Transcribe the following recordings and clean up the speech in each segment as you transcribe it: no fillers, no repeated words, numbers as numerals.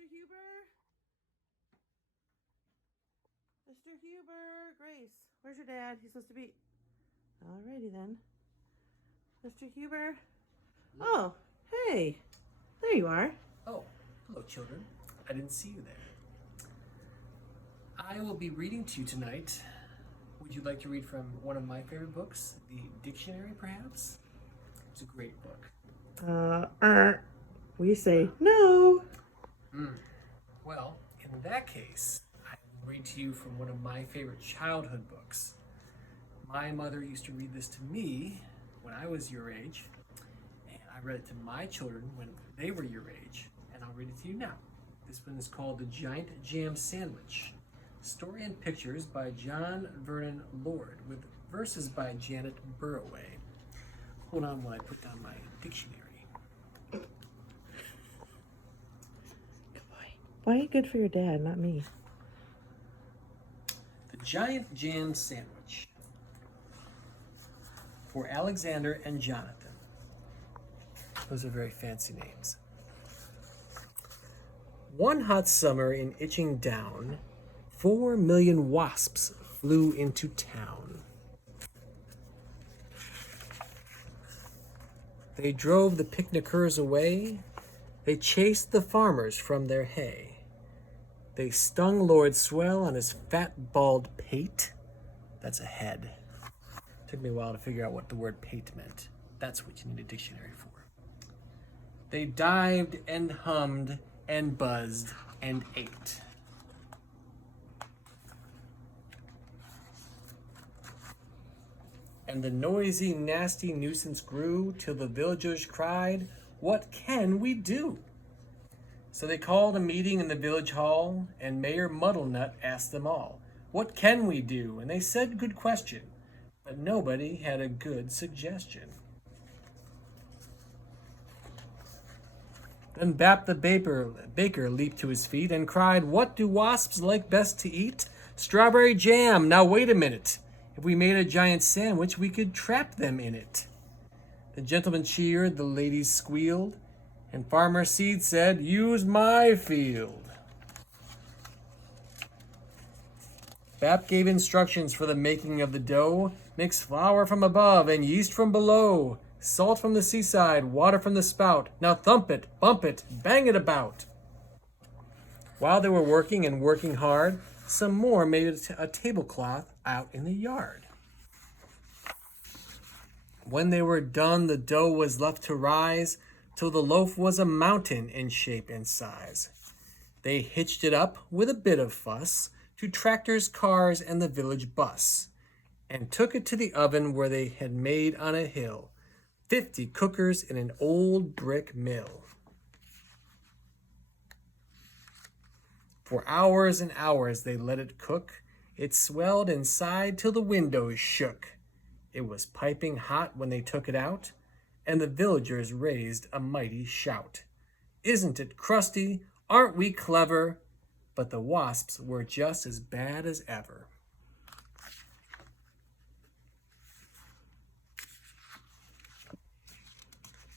Mr. Huber? Mr. Huber? Grace, where's your dad? He's supposed to be... Alrighty then. Mr. Huber? Oh, hey. There you are. Oh, hello, children. I didn't see you there. I will be reading to you tonight. Would you like to read from one of my favorite books, the dictionary, perhaps? It's a great book. We say no. Well, in that case, I will read to you from one of my favorite childhood books. My mother used to read this to me when I was your age, and I read it to my children when they were your age, and I'll read it to you now. This one is called The Giant Jam Sandwich. Story and pictures by John Vernon Lord, with verses by Janet Burroway. Hold on while I put down my dictionary. Good boy. Why are you good for your dad, not me? The Giant Jam Sandwich. For Alexander and Jonathan. Those are very fancy names. One hot summer in Itching Down, 4 million wasps flew into town. They drove the picnickers away. They chased the farmers from their hay. They stung Lord Swell on his fat, bald pate. That's a head. Took me a while to figure out what the word pate meant. That's what you need a dictionary for. They dived and hummed and buzzed and ate. And the noisy, nasty nuisance grew till the villagers cried, "What can we do?" So they called a meeting in the village hall, and Mayor Muddlenut asked them all, "What can we do?" And they said, "Good question," but nobody had a good suggestion. Then Bap the baker leaped to his feet and cried, "What do wasps like best to eat? Strawberry jam. Now wait a minute. If we made a giant sandwich, we could trap them in it." The gentlemen cheered, the ladies squealed, and Farmer Seed said, "Use my field." Bap gave instructions for the making of the dough. Mix flour from above and yeast from below, salt from the seaside, water from the spout. Now thump it, bump it, bang it about. While they were working and working hard, some more made a tablecloth out in the yard. When they were done, the dough was left to rise till the loaf was a mountain in shape and size. They hitched it up with a bit of fuss to tractors, cars, and the village bus, and took it to the oven where they had made on a hill 50 cookers in an old brick mill. For hours and hours they let it cook. It swelled inside till the windows shook. It was piping hot when they took it out, and the villagers raised a mighty shout. "Isn't it crusty? Aren't we clever?" But the wasps were just as bad as ever.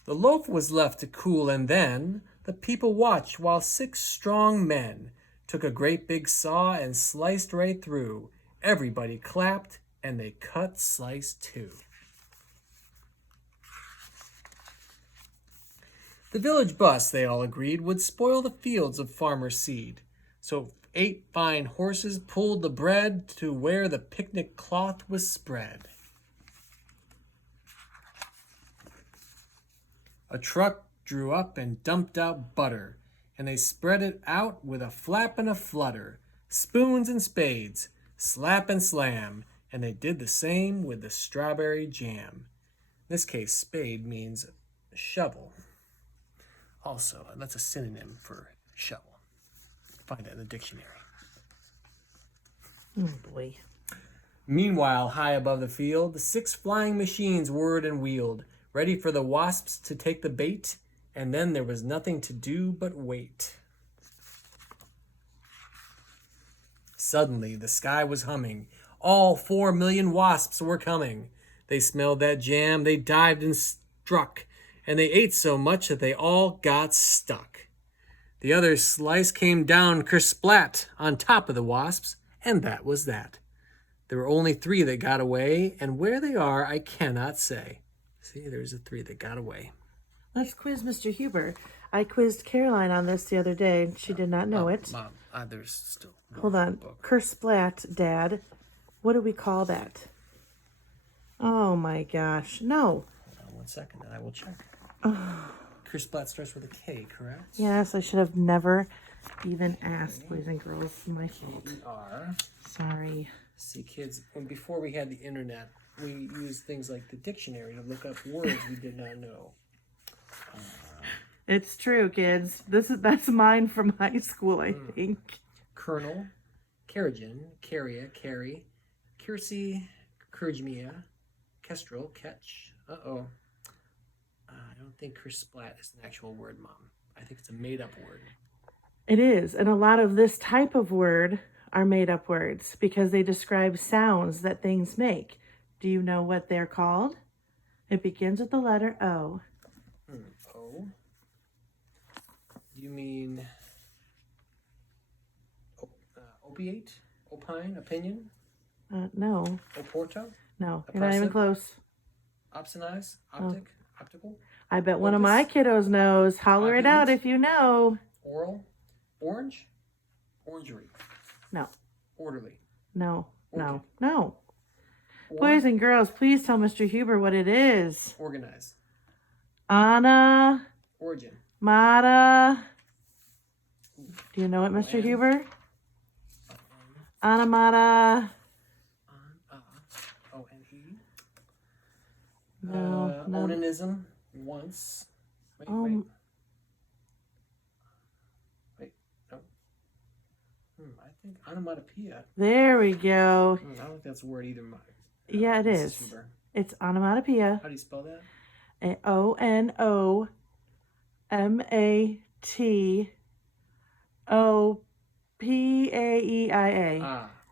The loaf was left to cool, and then the people watched while 6 strong men took a great big saw and sliced right through. Everybody clapped, and they cut slice too. The village bus, they all agreed, would spoil the fields of Farmer Seed. So 8 fine horses pulled the bread to where the picnic cloth was spread. A truck drew up and dumped out butter, and they spread it out with a flap and a flutter, spoons and spades, slap and slam, and they did the same with the strawberry jam. In this case, spade means shovel. Also, that's a synonym for shovel. Find that in the dictionary. Oh boy. Meanwhile, high above the field, the 6 flying machines whirred and wheeled, ready for the wasps to take the bait, and then there was nothing to do but wait. Suddenly, the sky was humming. All 4 million wasps were coming. They smelled that jam, they dived and struck, and they ate so much that they all got stuck. The other slice came down kersplat on top of the wasps, and that was that. There were only 3 that got away, and where they are, I cannot say. See, there's the 3 that got away. Let's quiz Mr. Huber. I quizzed Caroline on this the other day, and she did not know it. Mom, there's still more Hold on. book. Kersplat, Dad. What do we call that? Oh my gosh. No. Hold on 1 second, and I will check. Kersplat starts with a K, correct? Yes, I should have never even asked, boys and girls. My fault. K-E-R. Sorry. See, kids, before we had the internet, we used things like the dictionary to look up words we did not know. It's true, kids. That's mine from high school, I think. Colonel, Carrigan, Carria, Carrie, Kiersey, Kurgmia, Kestrel, Ketch. I don't think kersplat is an actual word, Mom. I think it's a made-up word. It is, and a lot of this type of word are made-up words because they describe sounds that things make. Do you know what they're called? It begins with the letter O. O? You mean opiate? Opine? Opinion? No. Oporto? No, you're not even Oppressive? close. Opsonize? Optic? Optical? I bet one of my kiddos knows. Holler it out Opulent? if you know. Oral? Orange? Orangery? No, Orderly? no, no, Orchid. no. Or- Boys and girls, please tell Mr. Huber what it is. Organize? Anna, Origin? Mata. Do you know it, Mr. When? Huber? Anna Mata. O-N-E? No, no. Onanism? Once? Wait. No. No. I think onomatopoeia. There we go. I don't think that's a word either, Mike. Yeah, it Mrs. is. Huber. It's onomatopoeia. How do you spell that? onomatopoeia.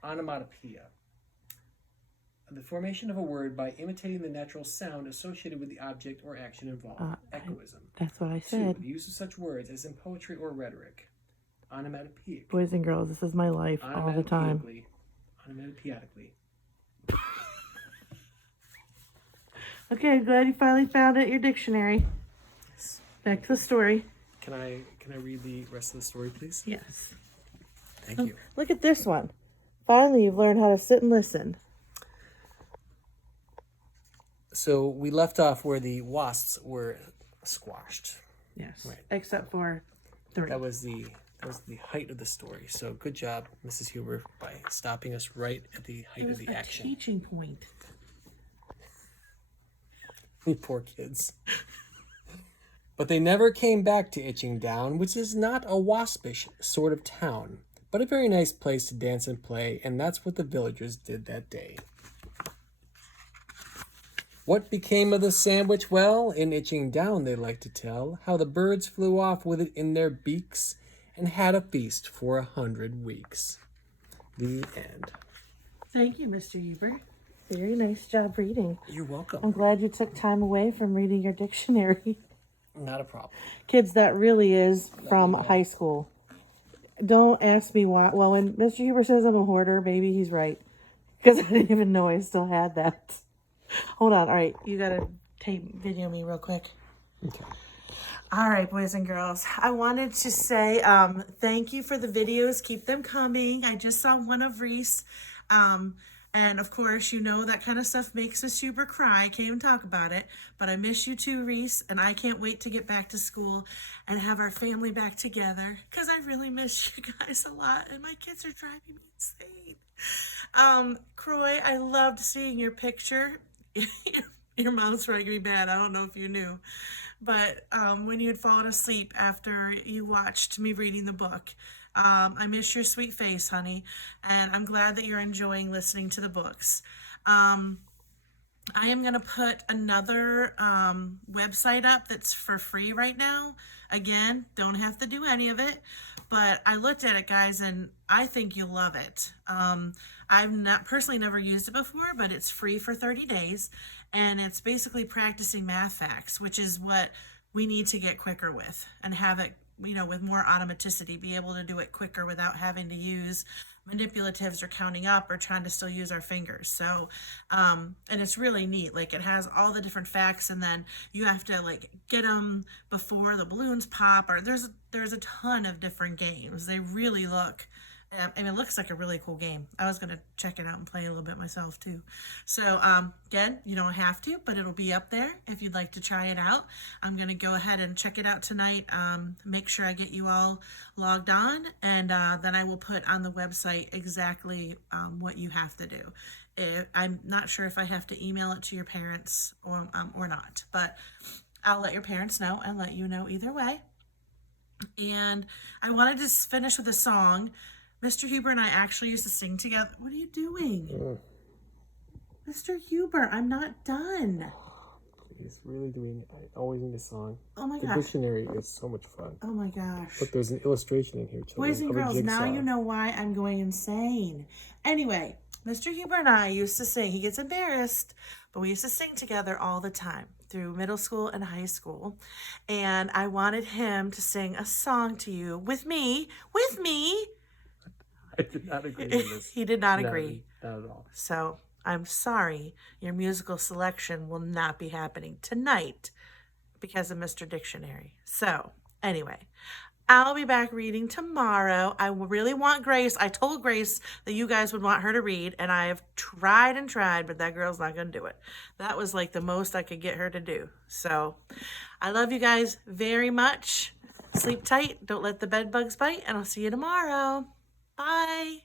Onomatopoeia. The formation of a word by imitating the natural sound associated with the object or action involved. Echoism. That's what I 2. said. The use of such words as in poetry or rhetoric. Onomatopoeic. Boys and girls, this is my life all the time. Onomatopoeically. Okay, I'm glad you finally found it in your dictionary. Back to the story. Can I read the rest of the story, please? Yes. Thank you. Look at this one. Finally, you've learned how to sit and listen. So we left off where the wasps were squashed. Yes. Right. Except for 3. That was the height of the story. So good job, Mrs. Huber, by stopping us right at the height of the action. Teaching point. You poor kids. But they never came back to Itching Down, which is not a waspish sort of town, but a very nice place to dance and play, and that's what the villagers did that day. What became of the sandwich? Well, in Itching Down, they like to tell how the birds flew off with it in their beaks and had a feast for 100 weeks. The end. Thank you, Mr. Huber. Very nice job reading. You're welcome. I'm glad you took time away from reading your dictionary. Not a problem. Kids, that really is from high school. Don't ask me why. Well, when Mr. Huber says I'm a hoarder, maybe he's right. Because I didn't even know I still had that. Hold on. All right. You got to video me real quick. Okay. All right, boys and girls. I wanted to say thank you for the videos. Keep them coming. I just saw one of Reese. And of course, you know that kind of stuff makes Miss Huber cry. I can't even talk about it. But I miss you too, Reese. And I can't wait to get back to school and have our family back together. Because I really miss you guys a lot. And my kids are driving me insane. Croy, I loved seeing your picture. Your mom's probably going to be mad. I don't know if you knew. But when you had fallen asleep after you watched me reading the book. I miss your sweet face, honey, and I'm glad that you're enjoying listening to the books. I am going to put another website up that's for free right now. Again, don't have to do any of it, but I looked at it, guys, and I think you'll love it. I've not personally never used it before, but it's free for 30 days, and it's basically practicing math facts, which is what we need to get quicker with and have it with more automaticity, be able to do it quicker without having to use manipulatives or counting up or trying to still use our fingers. So, and it's really neat. Like it has all the different facts, and then you have to like get them before the balloons pop. Or there's a ton of different games. They really look. And it looks like a really cool game. I was gonna check it out and play a little bit myself too. So again, you don't have to, but it'll be up there if you'd like to try it out. I'm gonna go ahead and check it out tonight. Make sure I get you all logged on, and then I will put on the website exactly what you have to do. I'm not sure if I have to email it to your parents or not, but I'll let your parents know and let you know either way. And I wanted to finish with a song. Mr. Huber and I actually used to sing together. What are you doing? Mr. Huber, I'm not done. Please, really doing it. I always need a song. Oh my The gosh. dictionary is so much fun. Oh my gosh. But there's an illustration in here, children, Boys and of a girls, now jigsaw. you know why I'm going insane. Anyway, Mr. Huber and I used to sing. He gets embarrassed, but we used to sing together all the time through middle school and high school. And I wanted him to sing a song to you with me. I did not agree with this. He did not agree. Not at all. So I'm sorry, your musical selection will not be happening tonight because of Mr. Dictionary. So anyway, I'll be back reading tomorrow. I really want Grace. I told Grace that you guys would want her to read, and I have tried and tried, but that girl's not going to do it. That was like the most I could get her to do. So I love you guys very much. Sleep tight. Don't let the bed bugs bite, and I'll see you tomorrow. Bye.